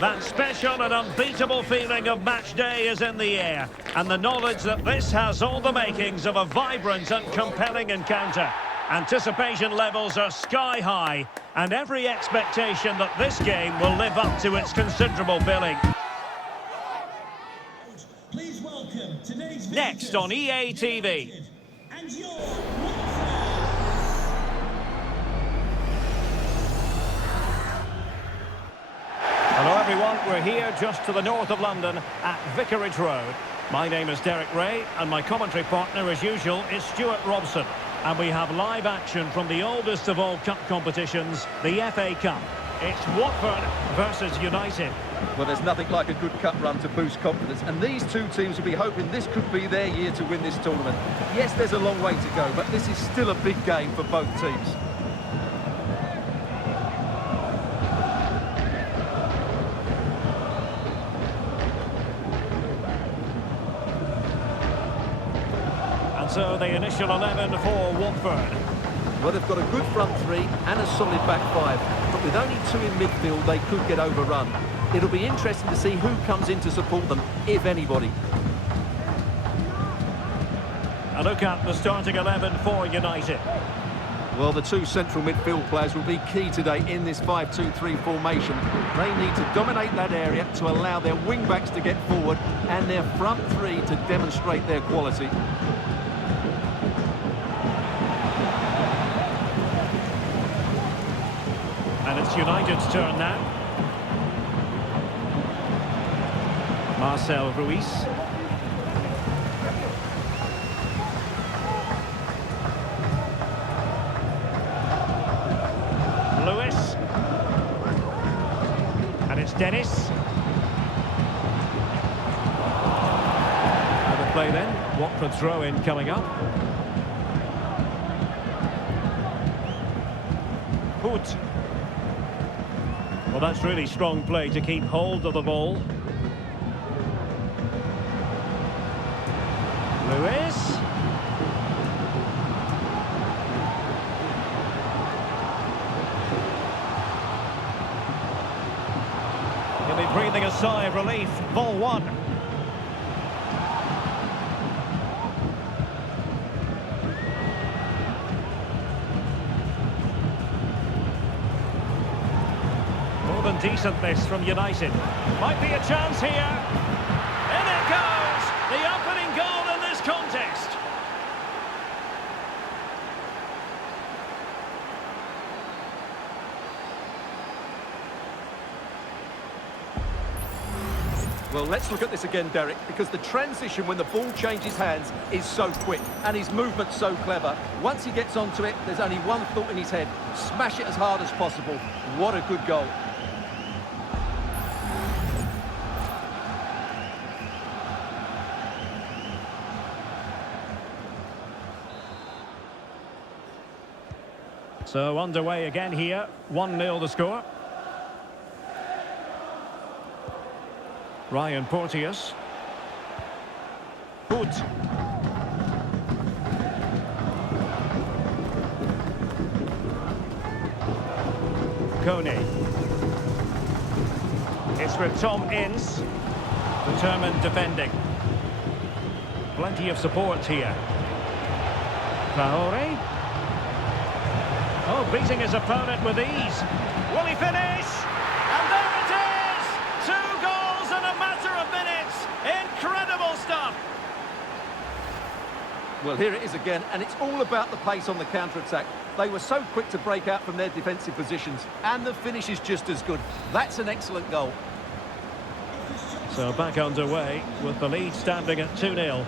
That special and unbeatable feeling of match day is in the air, and the knowledge that this has all the makings of a vibrant and compelling encounter. Anticipation levels are sky high, and every expectation that this game will live up to its considerable billing. Please welcome today's Next on EA TV. And Hello everyone, we're here just to the north of London at Vicarage Road. My name is Derek Ray and my commentary partner as usual is Stuart Robson. And we have live action from the oldest of all cup competitions, the FA Cup. It's Watford versus United. Well, there's nothing like a good cup run to boost confidence, and these two teams will be hoping this could be their year to win this tournament. Yes, there's a long way to go, but this is still a big game for both teams. So the initial 11 for Watford. Well, they've got a good front three and a solid back five, but with only two in midfield, they could get overrun. It'll be interesting to see who comes in to support them, if anybody. A look at the starting 11 for United. Well, the two central midfield players will be key today in this 5-2-3 formation. They need to dominate that area to allow their wing-backs to get forward and their front three to demonstrate their quality. And it's United's turn now. Marcel Ruiz. Lewis. And it's Dennis. Now the play then. Watford throw-in coming up. Hoot. Well, that's really strong play to keep hold of the ball. Lewis. He'll be breathing a sigh of relief. Ball one. Decent miss from United. Might be a chance here. In it goes! The opening goal in this contest. Well, let's look at this again, Derek, because the transition when the ball changes hands is so quick and his movement's so clever. Once he gets onto it, there's only one thought in his head. Smash it as hard as possible. What a good goal. So underway again here. 1-0 the score. Ryan Porteous. Hoot. Coney. It's with Tom Ince. Determined defending. Plenty of support here. Traore. Oh, beating his opponent with ease. Will he finish? And there it is! 2 goals in a matter of minutes. Incredible stuff. Well, here it is again, and it's all about the pace on the counter-attack. They were so quick to break out from their defensive positions, and the finish is just as good. That's an excellent goal. So back underway with the lead standing at 2-0.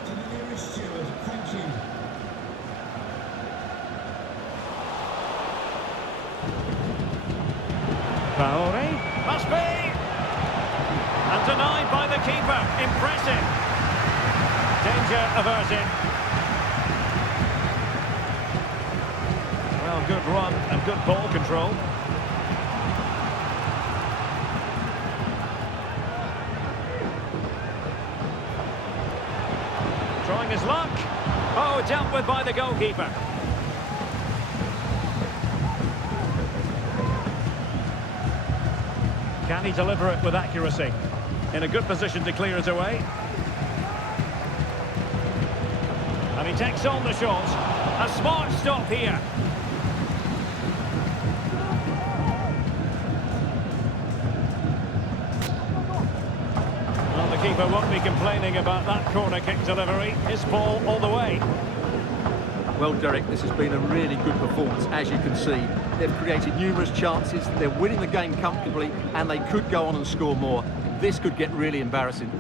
Traore, must be! And denied by the keeper. Impressive. Danger averted. Well, good run and good ball control. Trying his luck. Oh, dealt with by the goalkeeper. Can he deliver it with accuracy? In a good position to clear it away. And he takes on the shot. A smart stop here. Well, the keeper won't be complaining about that corner kick delivery. His ball all the way. Well, Derek, this has been a really good performance, as you can see. They've created numerous chances, they're winning the game comfortably, and they could go on and score more. This could get really embarrassing.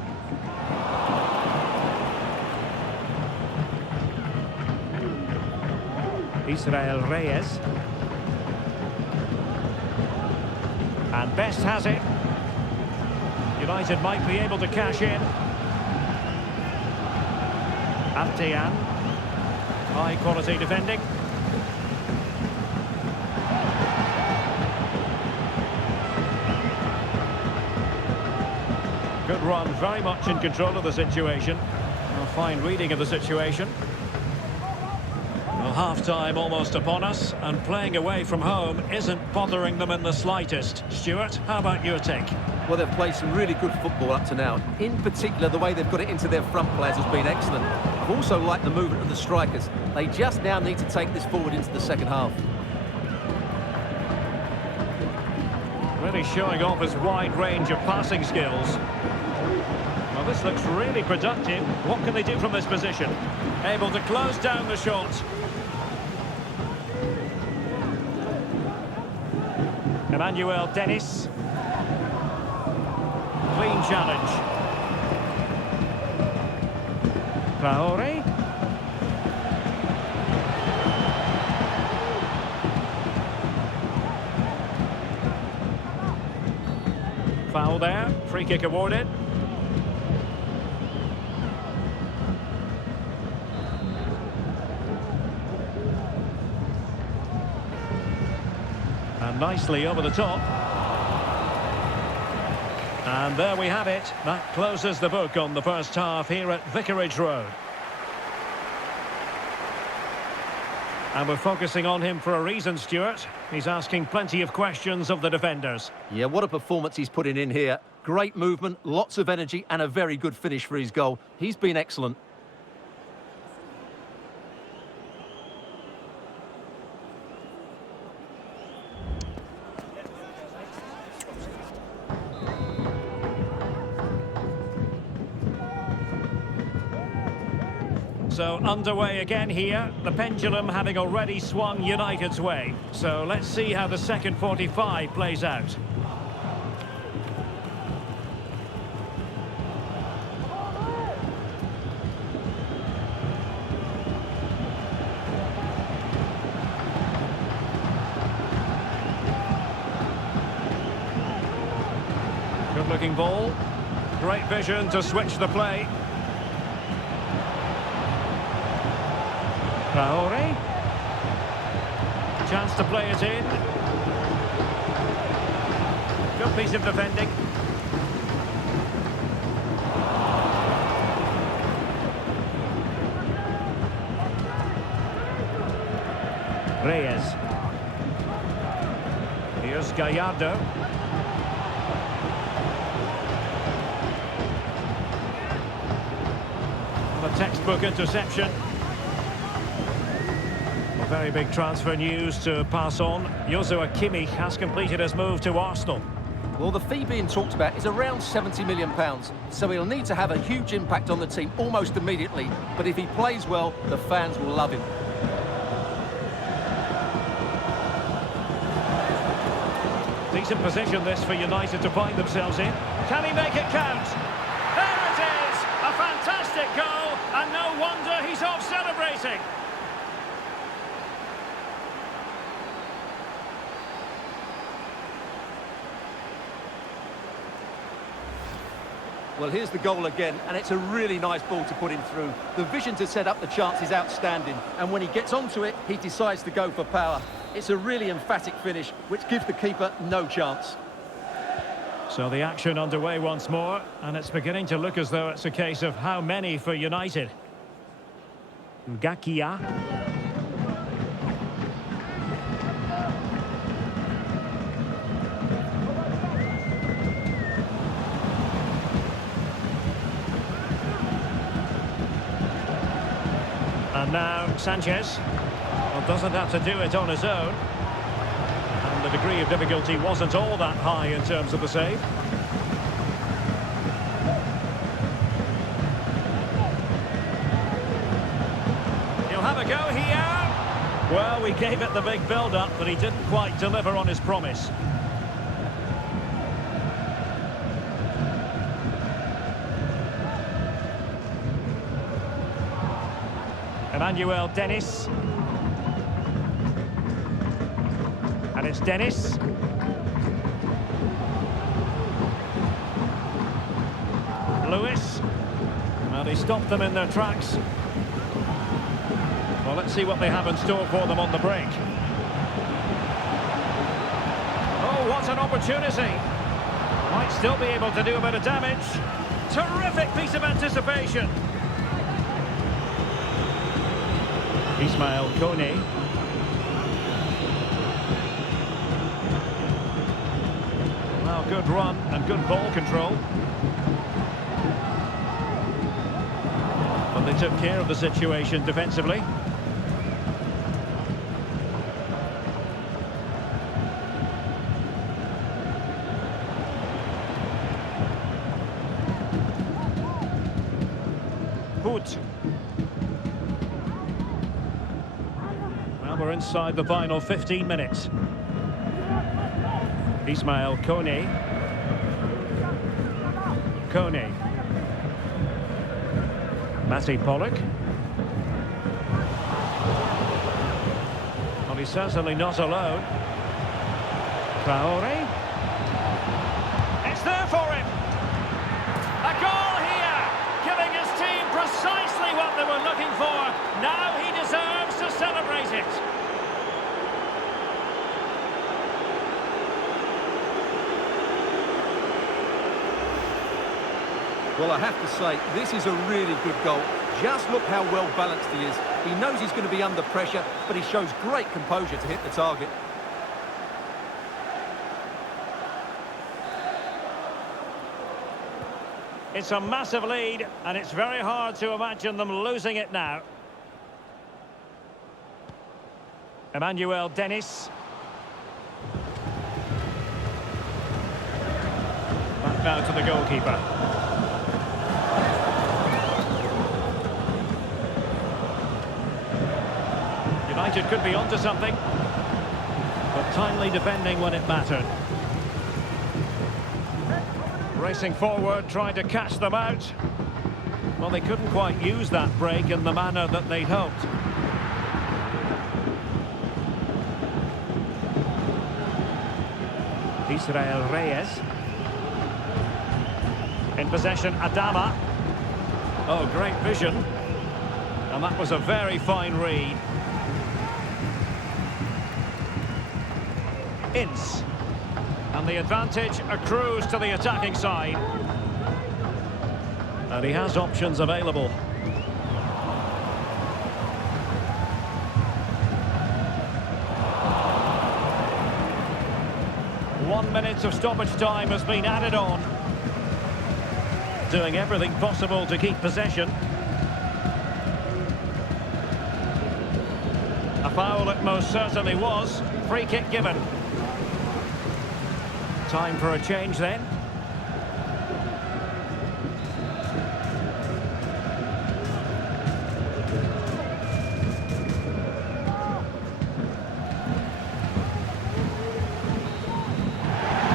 Israel Reyes. And Best has it. United might be able to cash in. Artean. High quality defending. Good run, very much in control of the situation. A fine reading of the situation. Well, half-time almost upon us, and playing away from home isn't bothering them in the slightest. Stuart, how about your take? Well, they've played some really good football up to now. In particular, the way they've got it into their front players has been excellent. I've also liked the movement of the strikers. They just now need to take this forward into the second half. Really showing off his wide range of passing skills. Well, this looks really productive. What can they do from this position? Able to close down the shot. Emmanuel Dennis. Clean challenge. Traore. Foul there. Free kick awarded. And nicely over the top. And there we have it. That closes the book on the first half here at Vicarage Road. And we're focusing on him for a reason, Stuart. He's asking plenty of questions of the defenders. Yeah, what a performance he's putting in here. Great movement, lots of energy, and a very good finish for his goal. He's been excellent. So underway again here, the pendulum having already swung United's way. So let's see how the second 45 plays out. Good looking ball. Great vision to switch the play. Traore. Chance to play it in. Good piece of defending. Reyes. Here's Gallardo. The textbook interception. Very big transfer news to pass on. Joshua Kimmich has completed his move to Arsenal. Well, the fee being talked about is around £70 million, so he'll need to have a huge impact on the team almost immediately. But if he plays well, the fans will love him. Decent position this for United to find themselves in. Can he make it count? There it is! A fantastic goal, and no wonder he's off celebrating. Well, here's the goal again, and it's a really nice ball to put him through. The vision to set up the chance is outstanding, and when he gets onto it, he decides to go for power. It's a really emphatic finish, which gives the keeper no chance. So the action underway once more, and it's beginning to look as though it's a case of how many for United. Ngakia. Now, Sanchez. Well, doesn't have to do it on his own. And the degree of difficulty wasn't all that high in terms of the save. He'll have a go here. Well, we gave it the big build-up, but he didn't quite deliver on his promise. Emmanuel Dennis. And it's Dennis. Lewis. Well, he stopped them in their tracks. Well, let's see what they have in store for them on the break. Oh, what an opportunity. Might still be able to do a bit of damage. Terrific piece of anticipation. Ismail Kone. Well, good run and good ball control. But they took care of the situation defensively. Hoot. Well, we're inside the final 15 minutes. Ismail Kone. Kone. Matty Pollock. Well, he's certainly not alone. Traore. It's there for him. A goal here, giving his team precisely what they were looking for. Now he deserves to celebrate it. Well, I have to say, this is a really good goal. Just look how well balanced he is. He knows he's going to be under pressure, but he shows great composure to hit the target. It's a massive lead, and it's very hard to imagine them losing it now. Emmanuel Dennis. Back now to the goalkeeper. United could be onto something, but timely defending when it mattered. Racing forward, trying to catch them out. Well, they couldn't quite use that break in the manner that they'd hoped. Israel Reyes. In possession, Adama. Oh, great vision. And that was a very fine read. Ince. And the advantage accrues to the attacking side. And he has options available. 1 minute of stoppage time has been added on. Doing everything possible to keep possession. A foul it most certainly was. Free kick given. Time for a change then.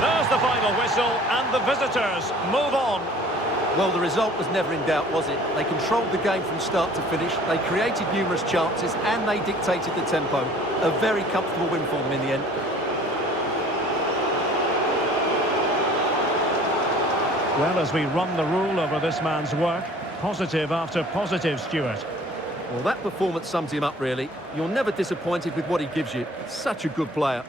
There's the final whistle and the visitors move on. Well, the result was never in doubt, was it? They controlled the game from start to finish. They created numerous chances and they dictated the tempo. A very comfortable win for them in the end. Well, as we run the rule over this man's work, positive after positive, Stuart. Well, that performance sums him up, really. You're never disappointed with what he gives you. Such a good player.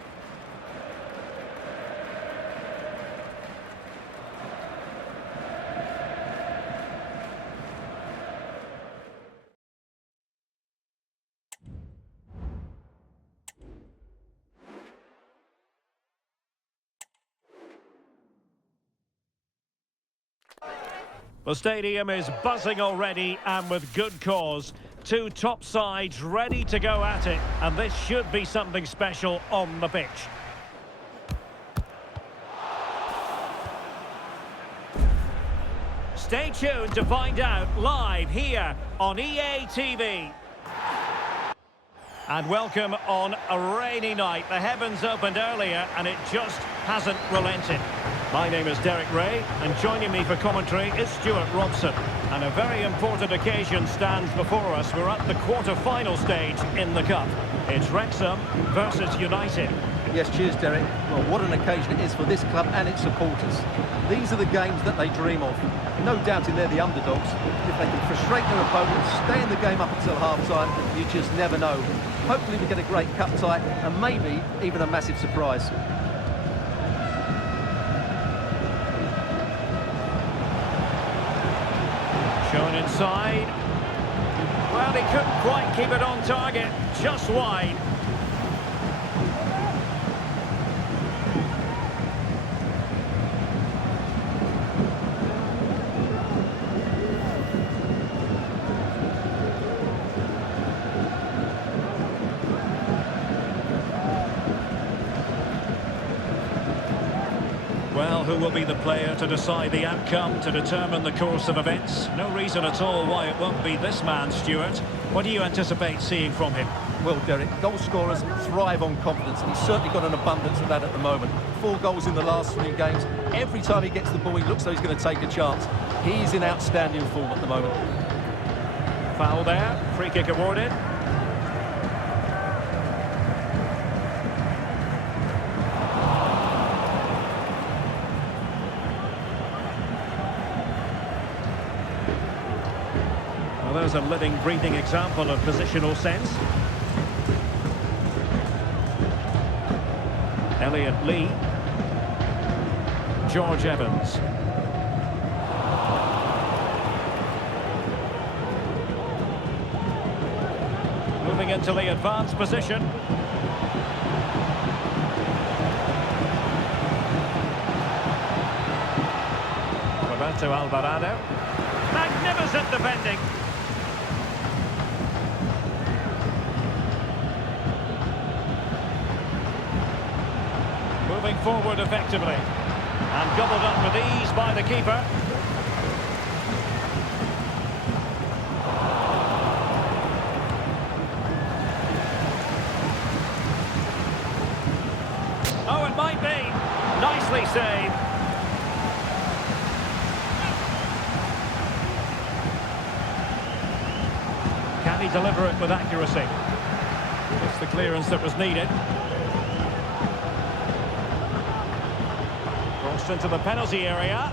The stadium is buzzing already, and with good cause. Two top sides ready to go at it, and this should be something special on the pitch. Stay tuned to find out live here on EA TV. And welcome on a rainy night. The heavens opened earlier and it just hasn't relented. My name is Derek Ray, and joining me for commentary is Stuart Robson. And a very important occasion stands before us. We're at the quarter-final stage in the Cup. It's Wrexham versus United. Yes, cheers, Derek. Well, what an occasion it is for this club and its supporters. These are the games that they dream of. No doubting they're the underdogs. If they can frustrate their opponents, stay in the game up until half-time, you just never know. Hopefully we get a great cup tie and maybe even a massive surprise. Shown inside. Well, he couldn't quite keep it on target, just wide. Well, who will be the player to decide the outcome, to determine the course of events? No reason at all why it won't be this man, Stuart. What do you anticipate seeing from him? Well, Derek, goal scorers thrive on confidence, and he's certainly got an abundance of that at the moment. 4 goals in the last 3 games. Every time he gets the ball, he looks like he's going to take a chance. He's in outstanding form at the moment. Foul there, free kick awarded. Well, there's a living, breathing example of positional sense. Elliot Lee. George Evans. Moving into the advanced position. Roberto Alvarado. Magnificent defending. Moving forward effectively. And gobbled up with ease by the keeper. Oh, it might be. Nicely saved. Can he deliver it with accuracy? It's the clearance that was needed. Crossed into the penalty area.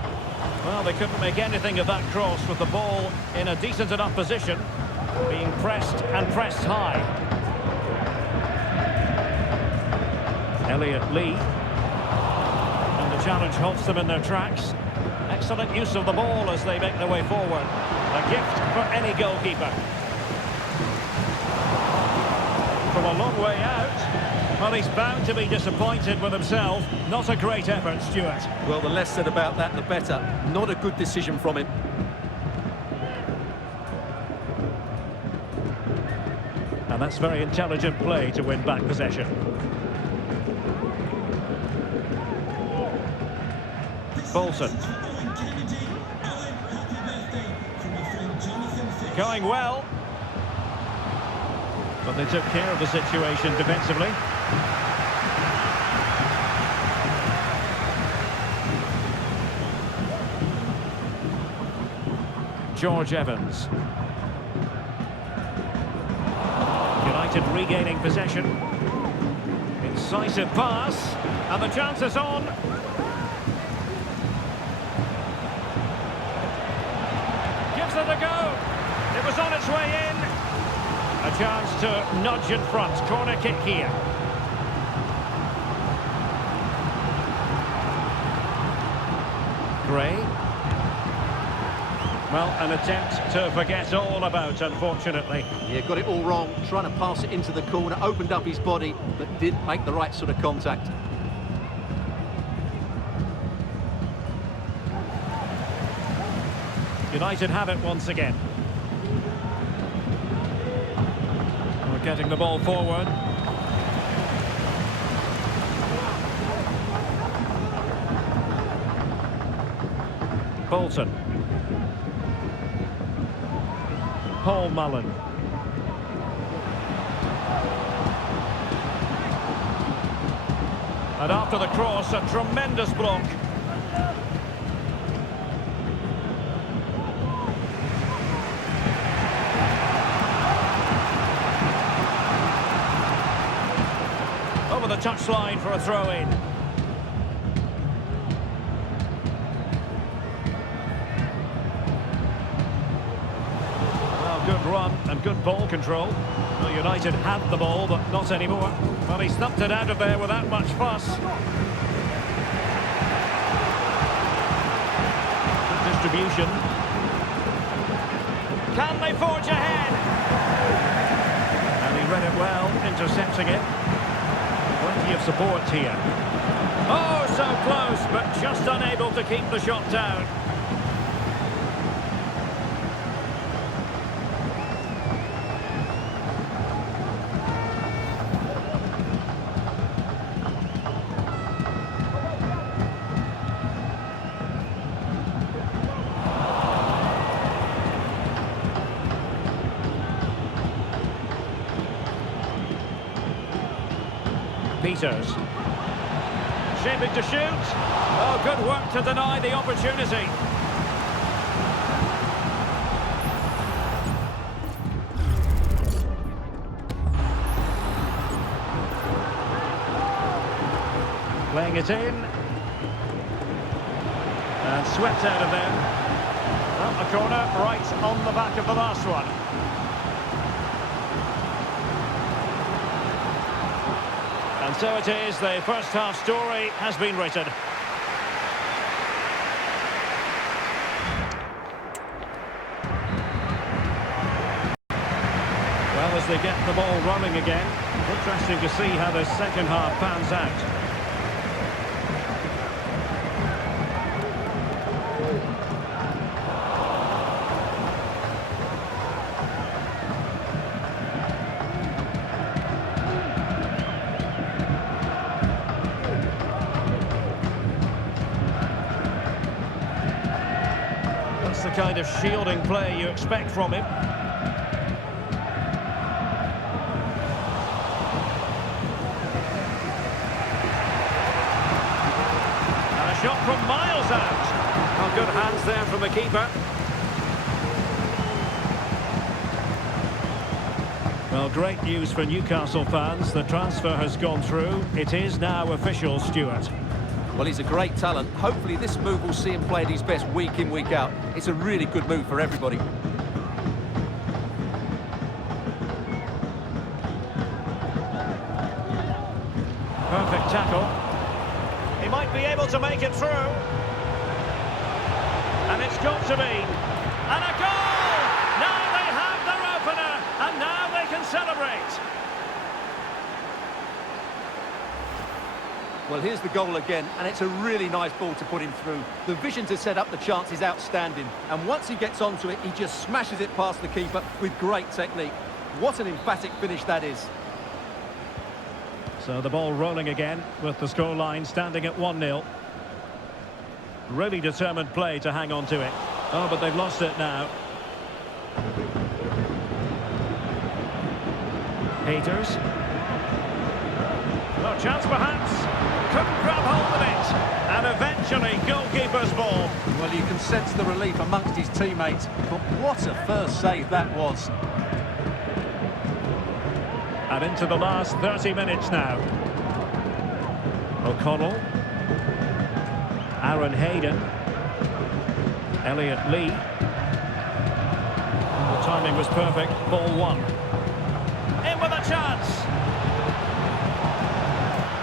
Well, they couldn't make anything of that cross with the ball in a decent enough position. Being pressed and pressed high. Elliot Lee. And the challenge halts them in their tracks. Excellent use of the ball as they make their way forward. A gift for any goalkeeper. From a long way out. Well, he's bound to be disappointed with himself. Not a great effort, Stuart. Well, the less said about that, the better. Not a good decision from him. And that's very intelligent play to win back possession. Bolton. Going well. But they took care of the situation defensively. George Evans. United regaining possession. Incisive pass. And the chance is on. Gives it a go. It was on its way in. A chance to nudge in front. Corner kick here. Gray. Well, an attempt to forget all about, unfortunately. Yeah, got it all wrong. Trying to pass it into the corner, opened up his body, but didn't make the right sort of contact. United have it once again. getting the ball forward. Bolton. Paul Mullen. And after the cross, a tremendous block. Over the touchline for a throw-in. Well, good run and good ball control. Well, United had the ball, but not anymore. Well, he snuffed it out of there without much fuss. Good distribution. Can they forge ahead? And he read it well, intercepting it. Plenty of support here. Oh, so close, but just unable to keep the shot down. Peters. Shaping to shoot. Oh, good work to deny the opportunity. Playing it in. And swept out of there. Well, a corner right on the back of the last one. And so it is, the first half story has been written. Well, as they get the ball running again, interesting to see how the second half pans out. The kind of shielding play you expect from him. And a shot from miles out. Oh, good hands there from the keeper. Well, great news for Newcastle fans. The transfer has gone through. It is now official, Stuart. Well, he's a great talent. Hopefully this move will see him play at his best week in, week out. It's a really good move for everybody. Perfect tackle. He might be able to make it through. And it's got to be. And a goal! Now they have their opener, and now they can celebrate. Well, here's the goal again, and it's a really nice ball to put him through. The vision to set up the chance is outstanding, and once he gets onto it, he just smashes it past the keeper with great technique. What an emphatic finish that is. So the ball rolling again, with the scoreline standing at 1-0. Really determined play to hang on to it. Oh, but they've lost it now. Peters. No chance perhaps. Couldn't grab hold of it. And eventually, goalkeeper's ball. Well, you can sense the relief amongst his teammates, but what a first save that was. And into the last 30 minutes now. O'Connell. Aaron Hayden. Elliot Lee. The timing was perfect. Ball one. In with a chance.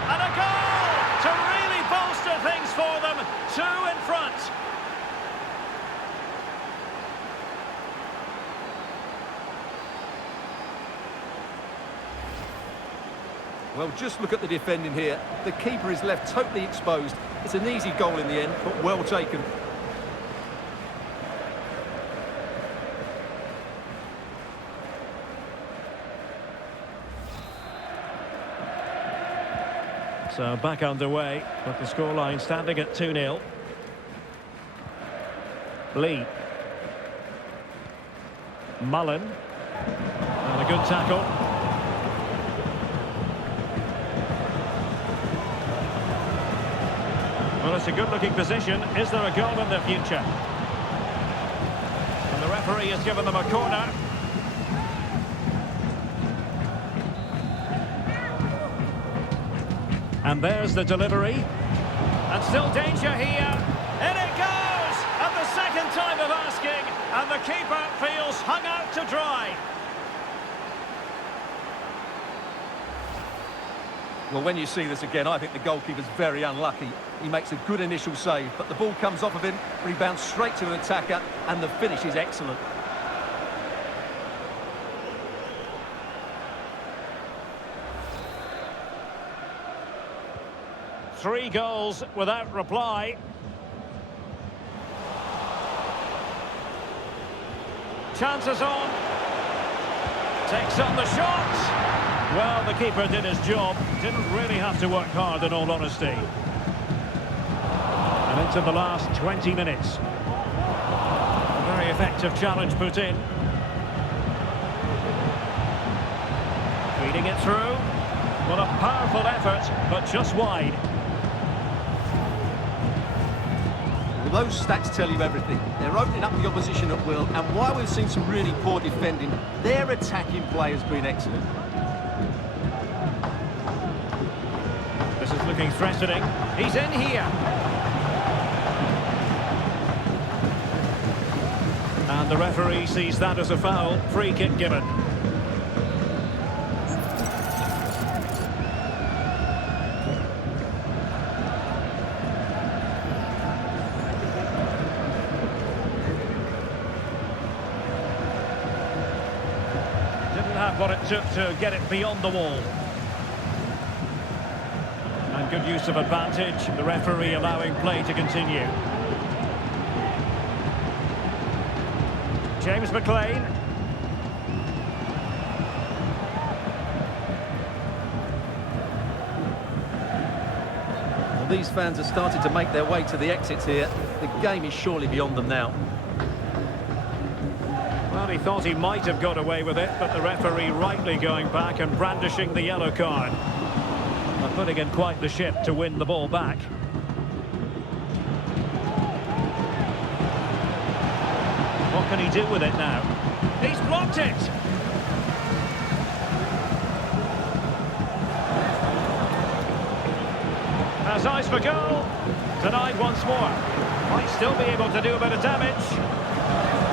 And a goal to really bolster things for them. Two in front. Well, just look at the defending here. The keeper is left totally exposed. It's an easy goal in the end, but well taken. So back underway, with the scoreline standing at 2-0. Lee. Mullen. And a good tackle. Well, it's a good-looking position. Is there a goal in the future? And the referee has given them a corner. And there's the delivery. And still danger here. In it goes! At the second time of asking. And the keeper feels hung out to dry. Well, when you see this again, I think the goalkeeper's very unlucky. He makes a good initial save, but the ball comes off of him, rebounds straight to the attacker, and the finish is excellent. Three goals without reply. Chances on. Takes on the shot. Well, the keeper did his job. Didn't really have to work hard, in all honesty. And into the last 20 minutes. A very effective challenge put in. Feeding it through. What a powerful effort, but just wide. Well, those stats tell you everything. They're opening up the opposition at will, and while we've seen some really poor defending, their attacking play has been excellent. This is looking threatening. He's in here. And the referee sees that as a foul. Free kick given. Didn't have what it took to get it beyond the wall. And good use of advantage, the referee allowing play to continue. James McLean. Well, these fans have started to make their way to the exits here. The game is surely beyond them now. Well, he thought he might have got away with it, but the referee rightly going back and brandishing the yellow card. And putting in quite the shift to win the ball back. What can he do with it now? He's blocked it! Has eyes for goal. Denied once more. Might still be able to do a bit of damage.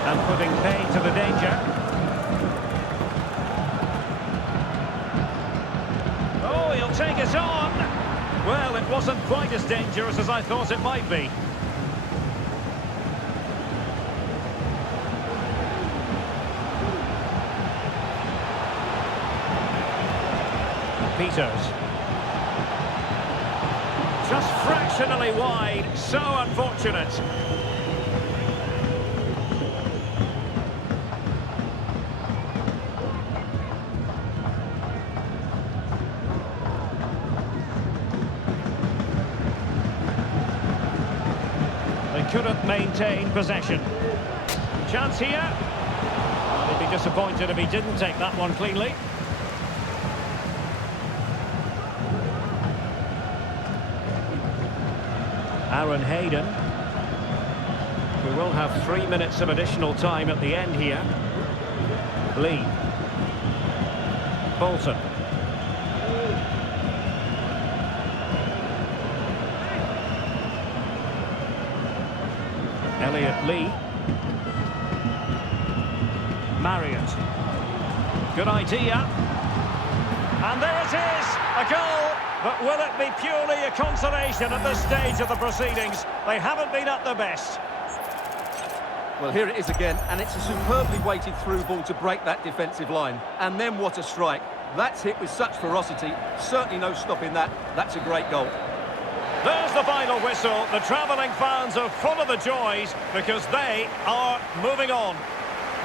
And putting pain to the danger. Oh, he'll take it on. Well, it wasn't quite as dangerous as I thought it might be. Peters. Just fractionally wide. So unfortunate. Couldn't maintain possession. Chance here. Well, he'd be disappointed if he didn't take that one cleanly. Aaron Hayden. We will have 3 minutes of additional time at the end here. Lee. Bolton. Elliot Lee. Marriott. Good idea. And there it is, a goal. But will it be purely a consolation at this stage of the proceedings? They haven't been at their best. Well, here it is again, and it's a superbly weighted through ball to break that defensive line. And then what a strike. That's hit with such ferocity. Certainly no stopping that. That's a great goal. There's the final whistle. The travelling fans are full of the joys because they are moving on.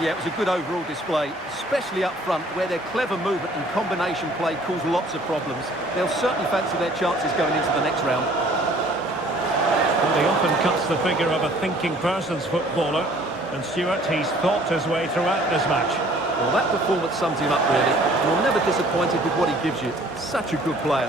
Yeah, it was a good overall display, especially up front, where their clever movement and combination play caused lots of problems. They'll certainly fancy their chances going into the next round. Well, he often cuts the figure of a thinking person's footballer, and Stuart, he's thought his way throughout this match. Well, that performance sums him up, really. You're never disappointed with what he gives you. Such a good player.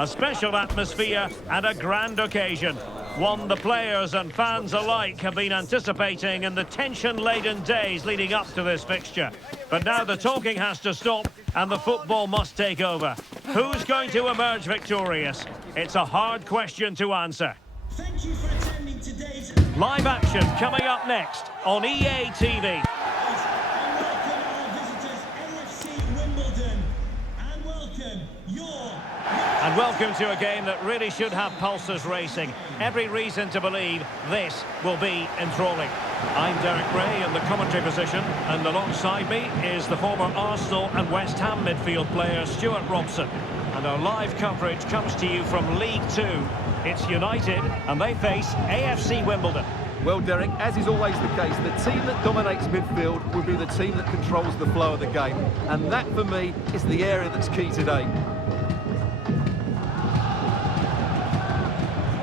A special atmosphere and a grand occasion. One the players and fans alike have been anticipating in the tension-laden days leading up to this fixture. But now the talking has to stop and the football must take over. Who's going to emerge victorious? It's a hard question to answer. Thank you for attending today's Live action coming up next on EA TV. and welcome our visitors, FC Wimbledon, and welcome your... And welcome to a game that really should have pulses racing. Every reason to believe this will be enthralling. I'm Derek Ray in the commentary position, and alongside me is the former Arsenal and West Ham midfield player Stuart Robson. And our live coverage comes to you from League Two. It's United, and they face AFC Wimbledon. Well, Derek, as is always the case, the team that dominates midfield will be the team that controls the flow of the game. And that, for me, is the area that's key today.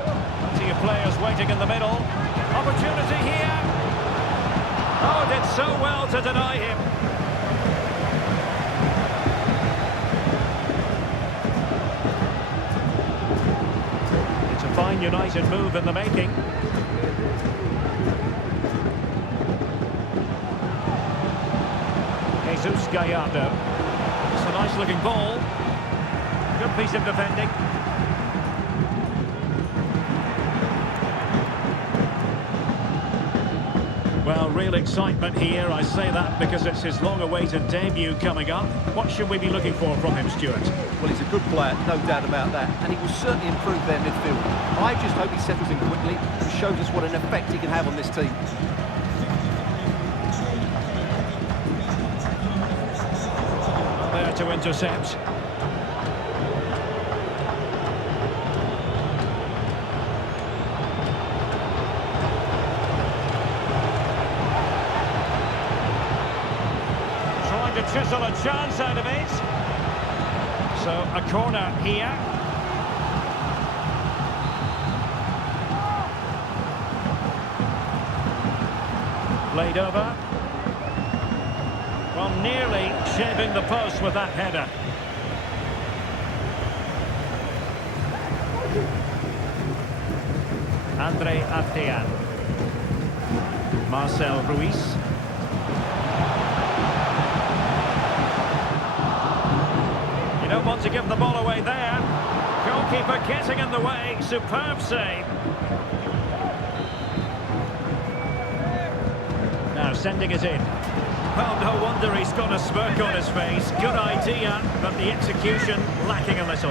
Plenty of players waiting in the middle. Opportunity here. Oh, did so well to deny him. It's a fine United move in the making. Jesus Gallardo. It's a nice looking ball. Good piece of defending. Well, real excitement here. I say that because it's his long-awaited debut coming up. What should we be looking for from him, Stuart? Well, he's a good player, no doubt about that, and he will certainly improve their midfield. I just hope he settles in quickly and shows us what an effect he can have on this team. There to intercept. Trying to chisel a chance out of it. So a corner here. Played over. Well, nearly shaving the post with that header. Andre Artean. Marcel Ruiz. You don't want to give the ball away there. Goalkeeper getting in the way. Superb save. Now sending it in. Well, no wonder he's got a smirk on his face. Good idea, but the execution lacking a little.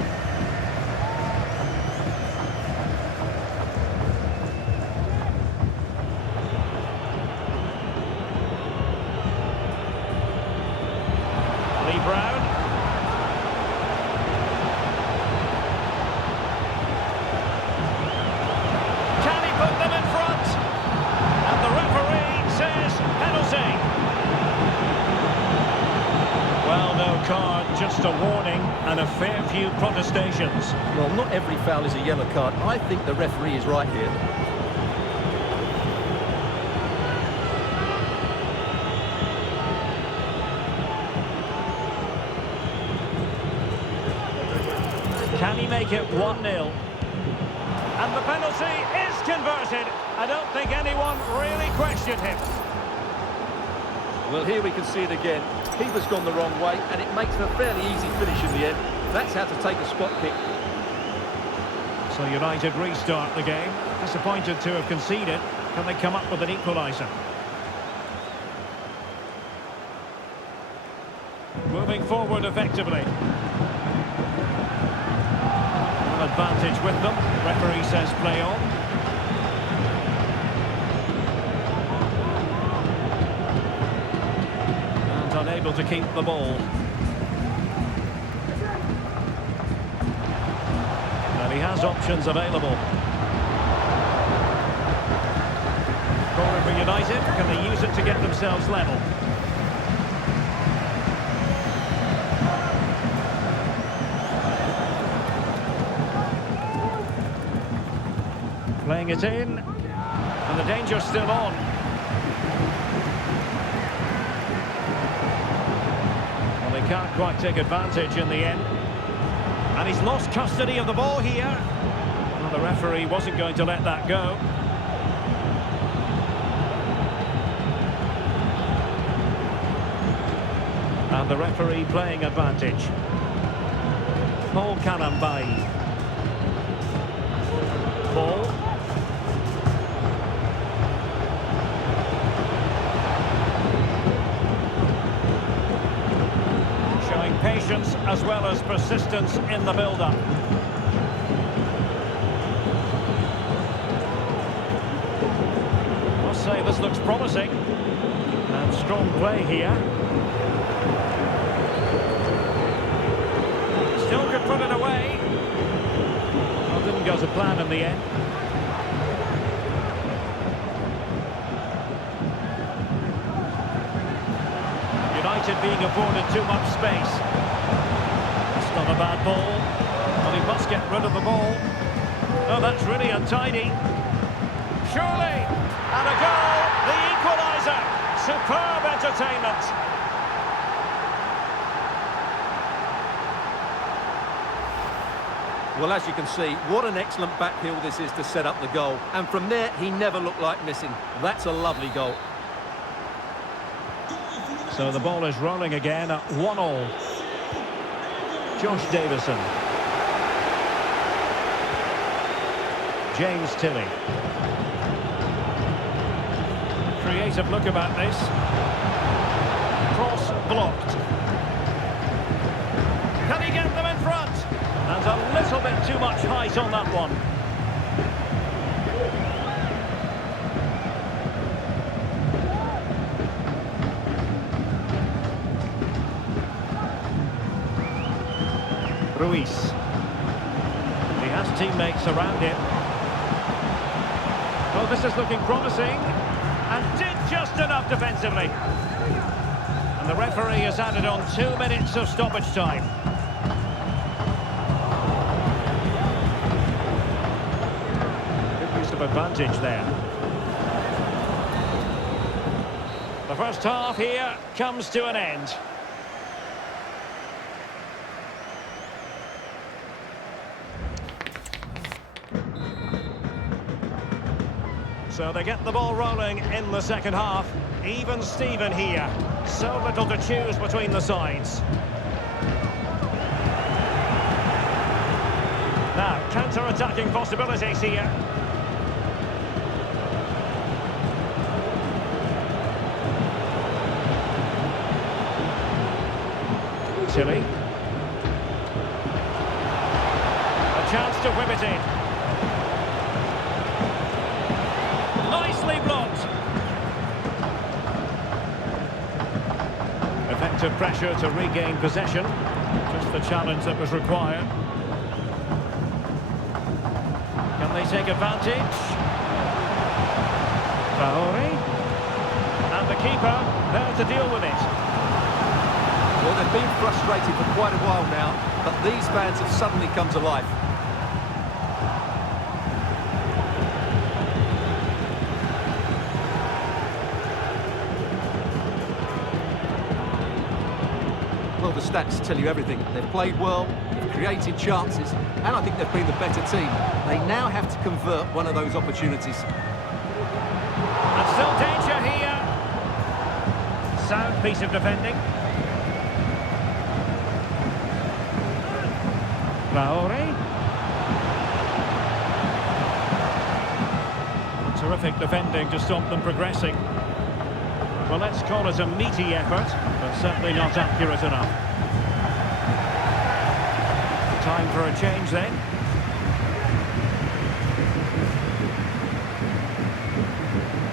Lee Brown. Can he put them in front? And the referee says penalty. Well, no card, just a warning and a fair few protestations. Well, not every foul is a yellow card. I think the referee is right here. Can he make it 1-0? And the penalty is converted. I don't think anyone really questioned him. Well, here we can see it again. Keeper's gone the wrong way, and it makes a fairly easy finish in the end. That's how to take a spot kick. So United restart the game. Disappointed to have conceded. Can they come up with an equaliser? Moving forward effectively. An advantage with them. Referee says play on. Unable to keep the ball. has options available. Corner for United. Can they use it to get themselves level? Playing it in. And the danger's still on. Well, they can't quite take advantage in the end. And he's lost custody of the ball here. Well, the referee wasn't going to let that go. And the referee playing advantage. Paul Kanambai. Ball. Showing patience as well as persistence in the build-up. Must say this looks promising. And strong play here. Still could put it away. Well, didn't go to plan in the end. United being afforded too much space. It's not a bad ball. But he must get rid of the ball. Oh, that's really untidy. Surely! And a goal! The equaliser! Superb entertainment! Well, as you can see, what an excellent backheel this is to set up the goal. And from there, he never looked like missing. That's a lovely goal. So the ball is rolling again at 1-1. Josh Davison. James Tilley. Creative look about this. Cross blocked. Can he get them in front? And a little bit too much height on that one. Ruiz. He has teammates around him. Well, this is looking promising. And did just enough defensively. And the referee has added on 2 minutes of stoppage time. Of advantage there. The first half here comes to an end. So they get the ball rolling in the second half. Even Steven here. So little to choose between the sides. Now, counter-attacking possibilities here. Tilley. A chance to whip it in. Nicely blocked. Effective pressure to regain possession. Just the challenge that was required. Can they take advantage? Traore. And the keeper there to deal with it. Well, they've been frustrated for quite a while now, but these fans have suddenly come to life. Well, the stats tell you everything. They've played well, they've created chances, and I think they've been the better team. They now have to convert one of those opportunities. And still danger here. Sound piece of defending. Traore. Terrific defending to stop them progressing. Well, let's call it a meaty effort, but certainly not accurate enough. Time for a change then.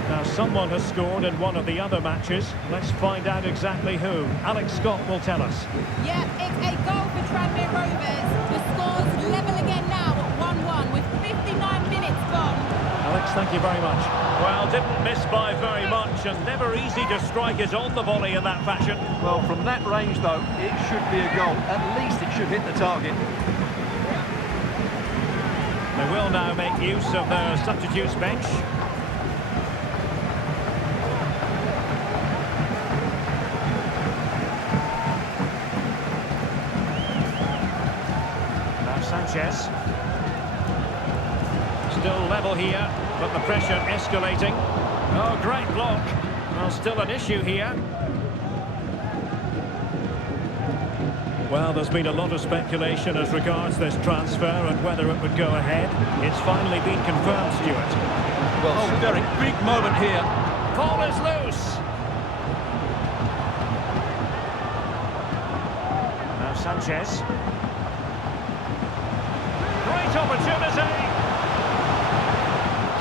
Now, someone has scored in one of the other matches. Let's find out exactly who. Alex Scott will tell us. Yeah, it's a goal for Tranmere Rovers. The score's level again now at 1-1. 59 minutes gone. Alex, thank you very much. Well, didn't miss by very much, and never easy to strike it on the volley in that fashion. Well, from that range, though, it should be a goal. At least it should hit the target. They will now make use of their substitutes bench. Now Sanchez. Still level here, but the pressure escalating. Oh, great block. Well, still an issue here. Well, there's been a lot of speculation as regards this transfer and whether it would go ahead. It's finally been confirmed, Stuart. Well, Derek, big moment here. Ball is loose. Now Sanchez. Great opportunity.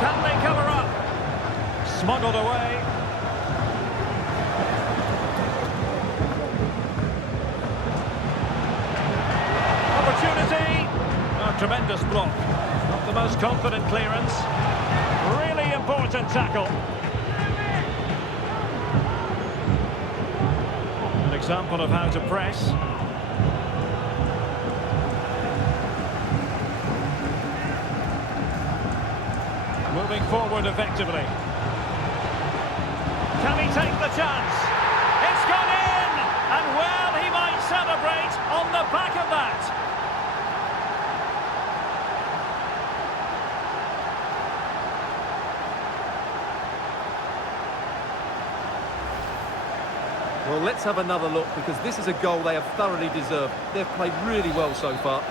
Can they cover up? Smuggled away. Opportunity. A tremendous block. Not the most confident clearance. Really important tackle. An example of how to press. Moving forward effectively. Can he take the chance? It's gone in! And well, he might celebrate on the back of that. Well, let's have another look, because this is a goal they have thoroughly deserved. They've played really well so far.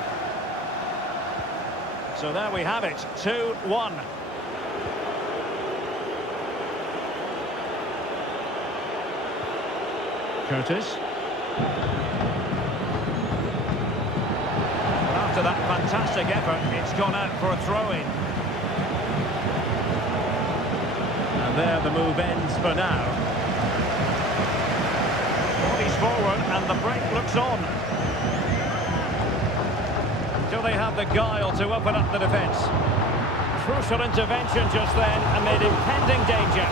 So there we have it, 2-1. Curtis. After that fantastic effort, it's gone out for a throw-in. And there the move ends for now. Bodies forward and the break looks on. Do they have the guile to open up the defence? Crucial intervention just then amid impending danger.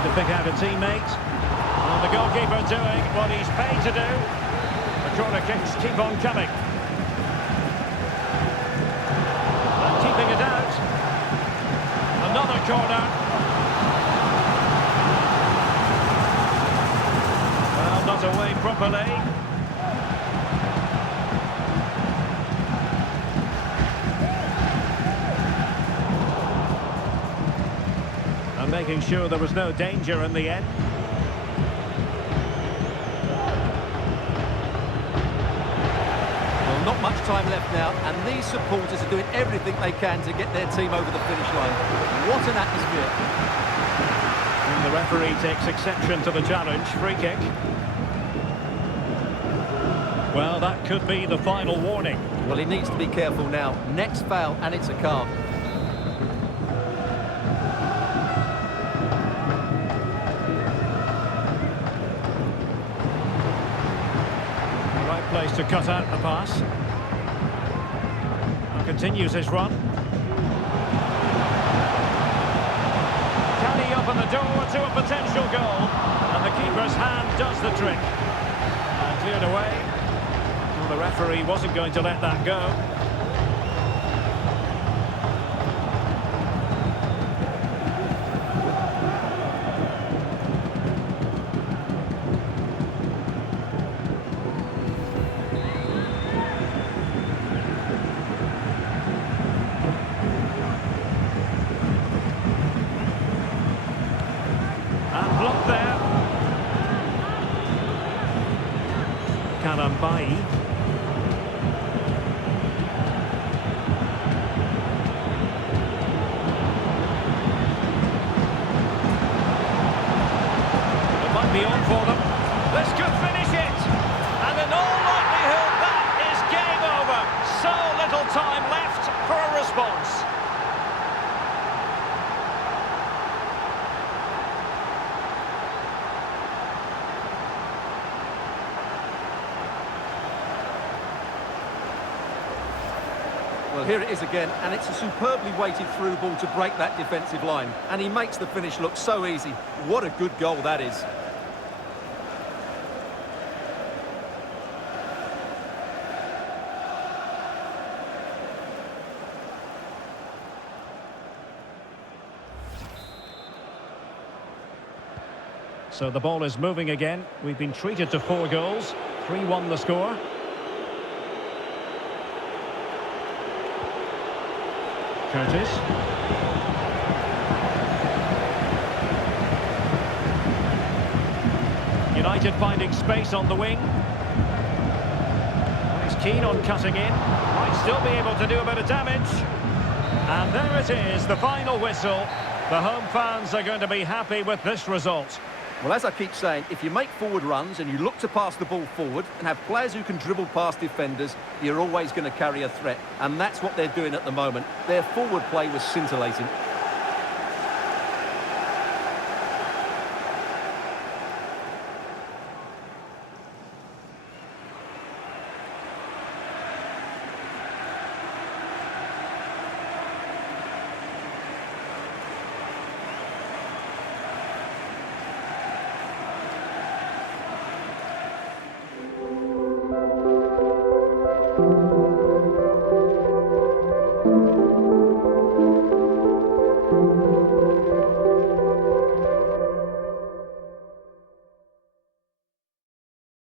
To pick out a teammate. And the goalkeeper doing what he's paid to do. The corner kicks keep on coming. And keeping it out. Another corner. Well, not away properly. Making sure there was no danger in the end. Well, not much time left now, and these supporters are doing everything they can to get their team over the finish line. What an atmosphere. And the referee takes exception to the challenge. Free kick. Well, that could be the final warning. Well, he needs to be careful now. Next foul, and it's a card. Place to cut out the pass. And continues his run. Can he open the door to a potential goal? And the keeper's hand does the trick. And cleared away. Well, the referee wasn't going to let that go. Blocked there. Karambai. It might be on for them. This could finish it. And in all likelihood, that is game over. So little time left for a response. Well, here it is again, and it's a superbly weighted through ball to break that defensive line. And he makes the finish look so easy. What a good goal that is. So the ball is moving again. We've been treated to 4 goals. 3-1 the score. Curtis. United finding space on the wing. He's keen on cutting in. Might still be able to do a bit of damage. And there it is, the final whistle. The home fans are going to be happy with this result. Well, as I keep saying, if you make forward runs and you look to pass the ball forward and have players who can dribble past defenders, you're always going to carry a threat. And that's what they're doing at the moment. Their forward play was scintillating.